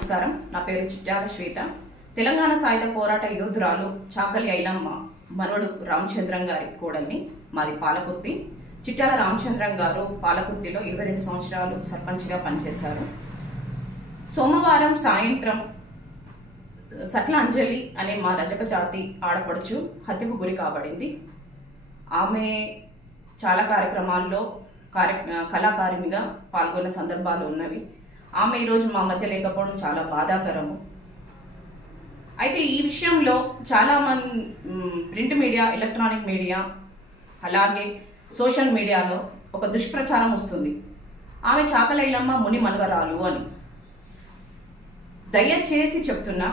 నమస్కారం. నా పేరు చిట్యాల శ్వేత. తెలంగాణ సాయుధ పోరాట యోధురాలు చాకలి ఐలమ్మ మనవడు రామచంద్రం గారి కోడల్ని. మాది పాలకుర్తి. చిట్యాల రామచంద్రం గారు పాలకుర్తిలో 22 సంవత్సరాలు సర్పంచ్గా పనిచేశారు. సోమవారం సాయంత్రం సట్ల అంజలి అనే మా రజక జాతి ఆడపడుచు హత్యకు గురి కాబడింది. ఆమె చాలా కార్యక్రమాల్లో కళాకారిణిగా పాల్గొన్న సందర్భాలు ఉన్నవి. ఆమె ఈరోజు మా మధ్య లేకపోవడం చాలా బాధాకరము. అయితే ఈ విషయంలో చాలా మంది ప్రింట్ మీడియా, ఎలక్ట్రానిక్ మీడియా, అలాగే సోషల్ మీడియాలో ఒక దుష్ప్రచారం వస్తుంది. ఆమె చాకలి ఐలమ్మ ముని మనవరాలు అని. దయచేసి చెప్తున్నా,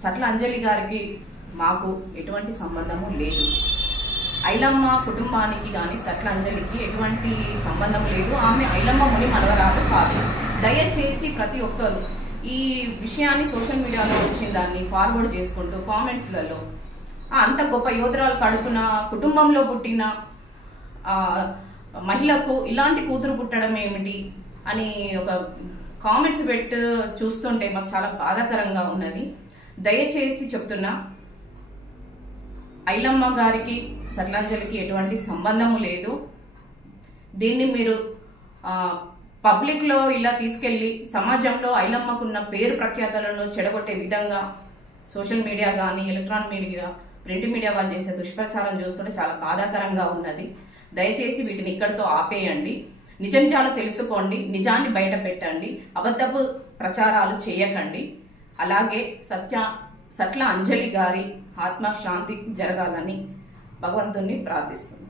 సట్ల అంజలి గారికి మాకు ఎటువంటి సంబంధము లేదు. ఐలమ్మ కుటుంబానికి కానీ సట్ల అంజలికి ఎటువంటి సంబంధం లేదు. ఆమె ఐలమ్మ ముని మనవరాలు కాదు. దయచేసి ప్రతి ఒక్కరు ఈ విషయాన్ని సోషల్ మీడియాలో వచ్చిన దాన్ని ఫార్వర్డ్ చేసుకుంటూ కామెంట్స్లలో అంత గొప్ప యోధురాలు కడుపున కుటుంబంలో పుట్టిన మహిళకు ఇలాంటి కూతురు పుట్టడం ఏమిటి అని ఒక కామెంట్స్ చూస్తుంటే మాకు చాలా బాధాకరంగా ఉన్నది. దయచేసి చెప్తున్నా, ఐలమ్మ గారికి సట్లంజలికి ఎటువంటి సంబంధము లేదు. దీన్ని మీరు పబ్లిక్లో ఇలా తీసుకెళ్లి సమాజంలో ఐలమ్మకున్న పేరు ప్రఖ్యాతలను చెడగొట్టే విధంగా సోషల్ మీడియా కానీ, ఎలక్ట్రానిక్ మీడియా, ప్రింట్ మీడియా వాళ్ళు చేసే దుష్ప్రచారం చూస్తుంటే చాలా బాధాకరంగా ఉన్నది. దయచేసి వీటిని ఇక్కడితో ఆపేయండి. నిజాలు తెలుసుకోండి, నిజాన్ని బయట పెట్టండి, అబద్ధపు ప్రచారాలు చేయకండి. అలాగే సట్ల అంజలి గారి ఆత్మశాంతి జరగాలని భగవంతుణ్ణి ప్రార్థిస్తున్నాను.